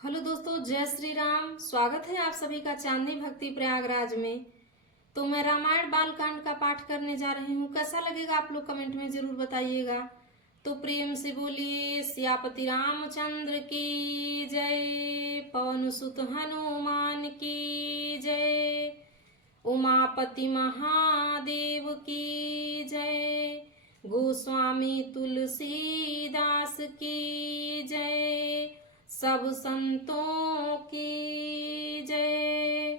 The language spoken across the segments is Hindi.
हेलो दोस्तों, जय श्री राम। स्वागत है आप सभी का चांदनी भक्ति प्रयागराज में। तो मैं रामायण बालकांड का पाठ करने जा रही हूँ। कैसा लगेगा आप लोग कमेंट में जरूर बताइएगा। तो प्रेम से बोलिए सियापति रामचंद्र की जय, पवन सुत हनुमान की जय, उमापति महादेव की जय, गोस्वामी तुलसीदास की जय, सब संतों की जय।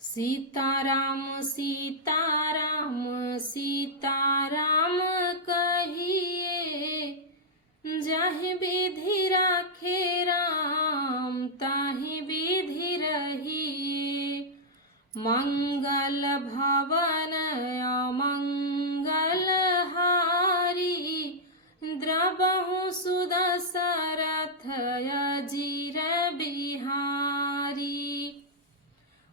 सीताराम सीताराम सीताराम कहिए, जाहि विधि राखे राम ताहि विधि रहिए। मंगल भवन अमंगल हारी, द्रवहु सुदशरथ अजीर बिहारी।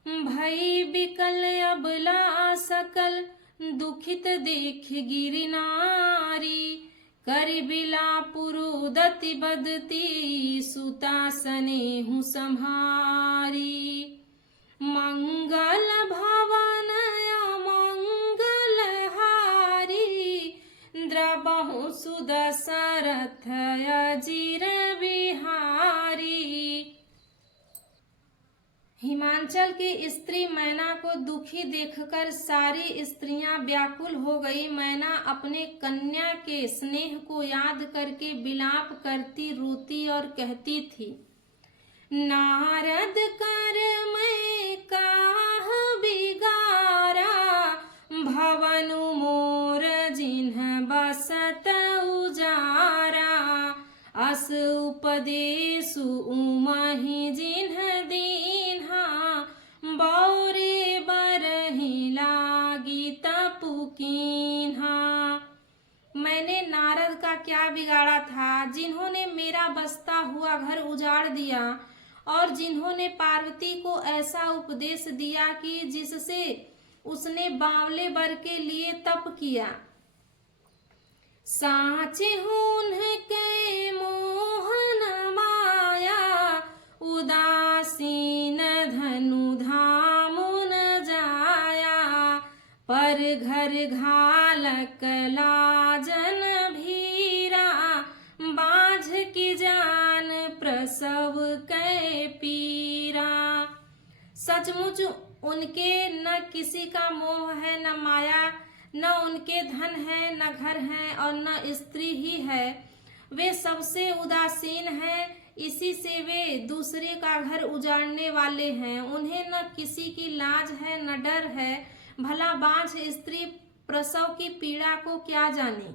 भई बिकल अबला सकल, दुखित देख गिरि नारी। करि बिलापुरुदति बदती, सुता सनेहु सम्हारी। मंगल भवन अमंगल हारी, द्रवहु सुदशरथ अजीर बिहारी। हिमांचल की स्त्री मैना को दुखी देखकर सारी स्त्रियां व्याकुल हो गई। मैना अपने कन्या के स्नेह को याद करके विलाप करती, रोती और कहती थी, नारद कर मैं काह बिगारा, भवनु मोर जिन्ह बसत उजारा। अस उपदेशु उमहि जिन्ह दीन्हा, बौरे बरहि लागी तपु कीन्हा। मैंने नारद का क्या बिगाड़ा था, जिन्होंने मेरा बसता हुआ घर उजाड़ दिया और जिन्होंने पार्वती को ऐसा उपदेश दिया कि जिससे उसने बावले वर के लिए तप किया। साचे हुन्हके मोहन माया, उदासीन धनु धामु न जाया। पर घर घालक लाजन भीरा, बाझ की जान प्रसव कै पीरा। सचमुच उनके न किसी का मोह है, न माया, न उनके धन है, न घर है और न स्त्री ही है। वे सबसे उदासीन हैं, इसी से वे दूसरे का घर उजाड़ने वाले हैं। उन्हें न किसी की लाज है, न डर है। भला बांझ स्त्री प्रसव की पीड़ा को क्या जाने।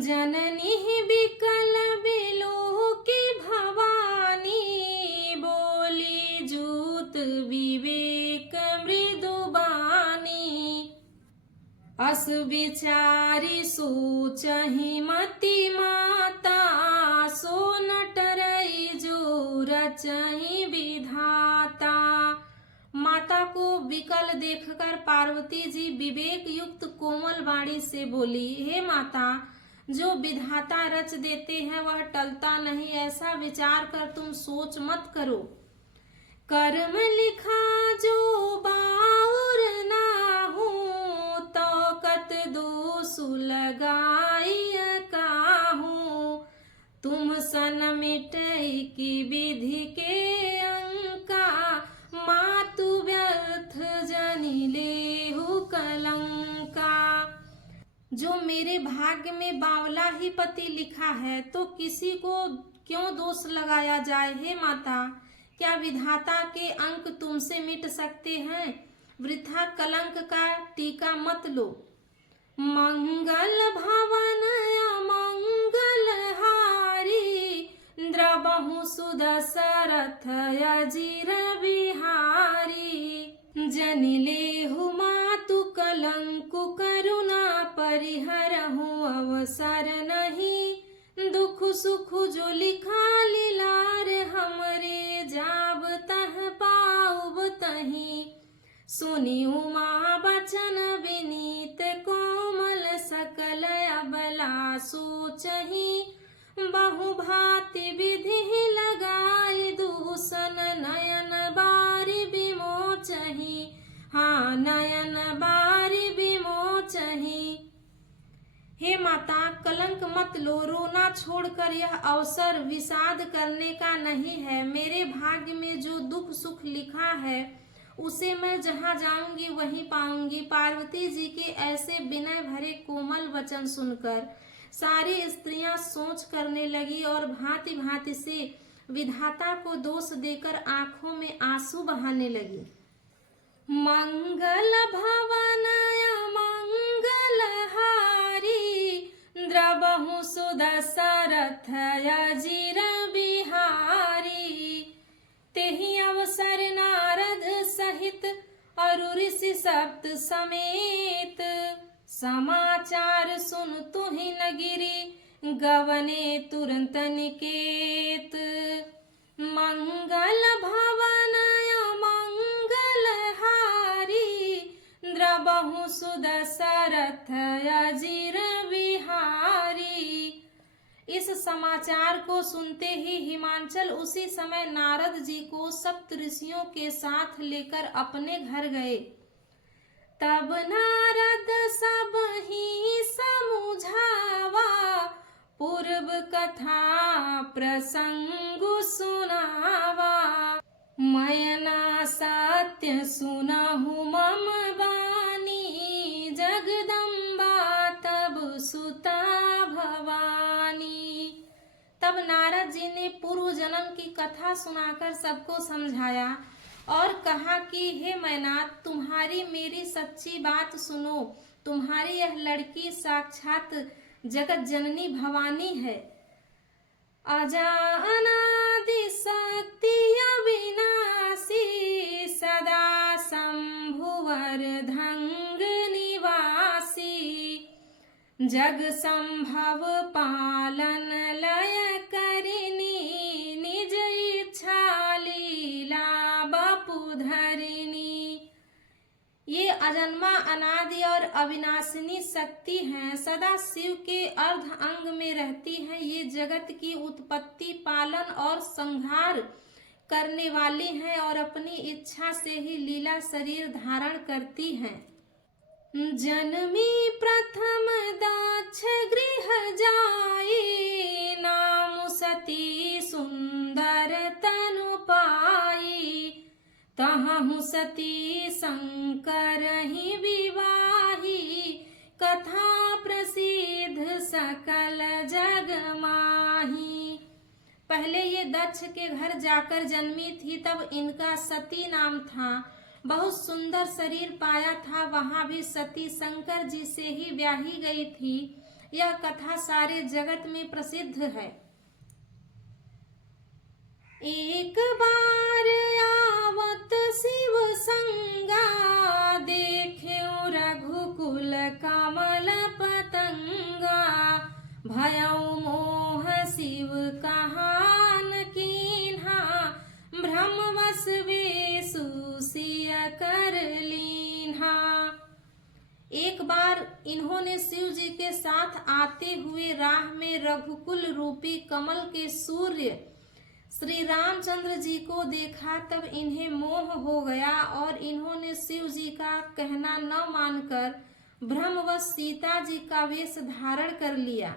जननी बिकल बिलोह की भवानी, बोली जूत विवेक मृदुबानी। अस विचारी सोचहि मति माता, सो न टरई जो रचहि विधाता। माता को विकल देखकर पार्वती जी विवेक युक्त कोमल वाणी से बोली, हे माता, जो विधाता रच देते हैं वह टलता नहीं, ऐसा विचार कर तुम सोच मत करो। कर्म लिखा जो बाउर नाहू, तो कत दोष लगाई काहू। तुम सन मिटई की विधि के अंका, मातु व्यर्थ जनि लेहु कलंका। जो मेरे भाग्य में बावला ही पति लिखा है, तो किसी को क्यों दोष लगाया जाए। हे माता, क्या विधाता के अंक तुमसे मिट सकते हैं। वृथा कलंक का टीका मत लो। मंगल भवन अमंगल हारी, द्रवहु सुदशरथ अजीर बिहारी। जनि लेहु मातु कलंकु, करुणा परिहरहु अवसर नहीं। दुख सुख जो लिखा लीलार, हमरे जाब तह पाउब तही। सुनी उमा बचन विनीत कोमल, सकल अबला सोचहि बहुभांति विधि लगाई दूषण नयन बारी विमोचही। हाँ, नयन बारी विमोचही। हे माता, कलंक मत लो, रोना छोड़कर यह अवसर विषाद करने का नहीं है। मेरे भाग्य में जो दुख सुख लिखा है उसे मैं जहाँ जाऊंगी वहीं पाऊंगी। पार्वती जी के ऐसे विनय भरे कोमल वचन सुनकर सारी स्त्रियां सोच करने लगी और भांति भांति से विधाता को दोष देकर आंखों में आंसू बहाने लगी। मंगल भवनय मंगलहारी, द्रवहु सुदशरथ अजिर बिहारी। तेहि अवसर नारद सहित अरु ऋषि सप्त समेत, समाचार सुन तुहि न गिरि गवने तुरंत निकेत। मंगल भवनय मंगलहारी, द्रवहु सुदशरथ अजिर बिहारी। इस समाचार को सुनते ही हिमांचल उसी समय नारद जी को सप्त ऋषियों के साथ लेकर अपने घर गए। तब नारद सब ही समुझावा, पूर्व कथा प्रसंग सुनावा। मयना सत्य सुनहु मम बानी, जगदम्बा तब सुता भवानी। तब नारद जी ने पूर्व जन्म की कथा सुनाकर सबको समझाया और कहा कि हे मैनाक, तुम्हारी मेरी सच्ची बात सुनो। तुम्हारी यह लड़की साक्षात जगत जननी भवानी है। अजा अनादि शक्ति अविनाशी, सदा शंभुवर धंग निवासी। जग संभव पालन लय करिनी, निज इच्छा लीला बपुधरिनी। ये अजन्मा अनादि और अविनाशिनी शक्ति हैं, सदा शिव के अर्ध अंग में रहती हैं। ये जगत की उत्पत्ति, पालन और संहार करने वाली हैं और अपनी इच्छा से ही लीला शरीर धारण करती हैं। जनमी प्रथम दक्ष गृह जाई, नाम सती सुंदर तनु पाई। तहु सती शंकर ही विवाही, कथा प्रसिद्ध सकल जग माही। पहले ये दक्ष के घर जाकर जन्मी थी, तब इनका सती नाम था। बहुत सुंदर शरीर पाया था। वहां भी सती शंकर जी से ही ब्याही गई थी। यह कथा सारे जगत में प्रसिद्ध है। एक बार आवत शिव संगा, देख्यो रघुकुल कमल पतंगा। भयउ मोह शिव कहान कीन्हा, ब्रह्मवश वेशु सिय कर लीन्हा। एक बार इन्होंने शिव जी के साथ आते हुए राह में रघुकुल रूपी कमल के सूर्य श्री रामचंद्र जी को देखा। तब इन्हें मोह हो गया और इन्होंने शिव जी का कहना न मानकर ब्रह्मवश सीता जी का वेश धारण कर लिया।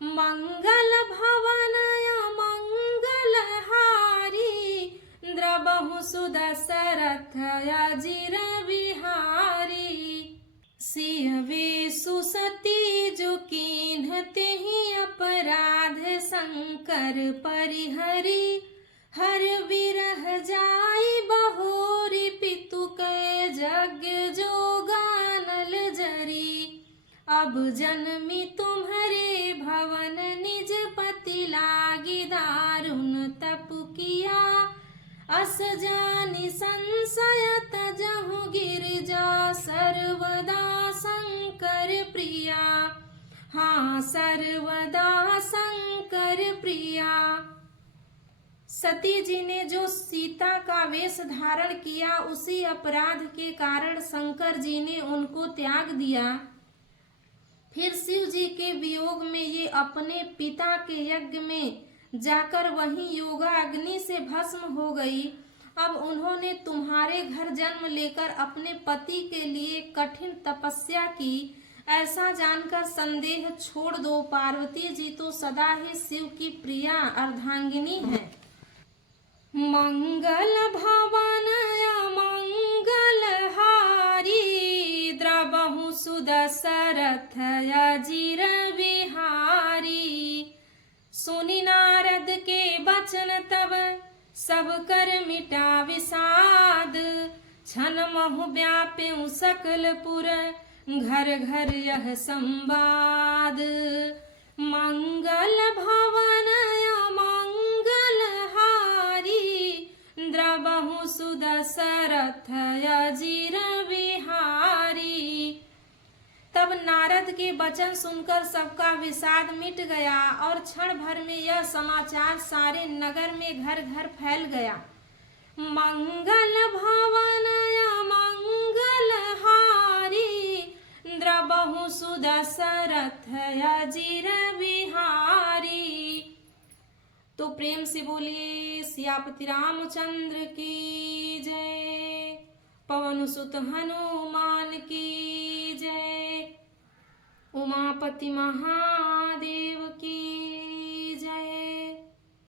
मंगल भवनय मंगलहारी, द्रवहु सुदशरथ अजिर बिहारी। सिय वेशु सती जो कीन्हते ही अपराध, शंकर परिहरी हर विरह जाई बहोरी। पितु कै यज्ञ जो गानल जरी, अब जन्मी तुम्हारे भवन निज पति लागी। दारुण तप किया अस जानि संशय, तजहु गिरजा सर्वदा शंकर प्रिया। हाँ, सर्वदा शंकर प्रिया। सती जी ने जो सीता का वेश धारण किया, उसी अपराध के कारण शंकर जी ने उनको त्याग दिया। फिर शिव जी के वियोग में ये अपने पिता के यज्ञ में जाकर वहीं योगा अग्नि से भस्म हो गई। अब उन्होंने तुम्हारे घर जन्म लेकर अपने पति के लिए कठिन तपस्या की, ऐसा जानकर संदेह छोड़ दो। पार्वती जी तो सदा ही शिव की प्रिया अर्धांगिनी है। मंगल भवन मंगल हारी, द्रबहु सुदशरथ अजिर बिहारी। सुनि नारद के बचन तब सब कर मिटा विषाद, छन महु व्याप्यु सकल पुर घर घर यह संवाद। मंगल भवन मंगल हारी, द्रबहु सुदशरथ अजिर बिहारी। तब नारद के वचन सुनकर सबका विषाद मिट गया और क्षण भर में यह समाचार सारे नगर में घर घर फैल गया। मंगल भवन मंगल हारी, द्रबहु सुदशरथ अजिर बिहारी। तो प्रेम से बोलिए सियापति रामचंद्र की जय, पवन सुत हनुमान की जय, उमापति महादेव की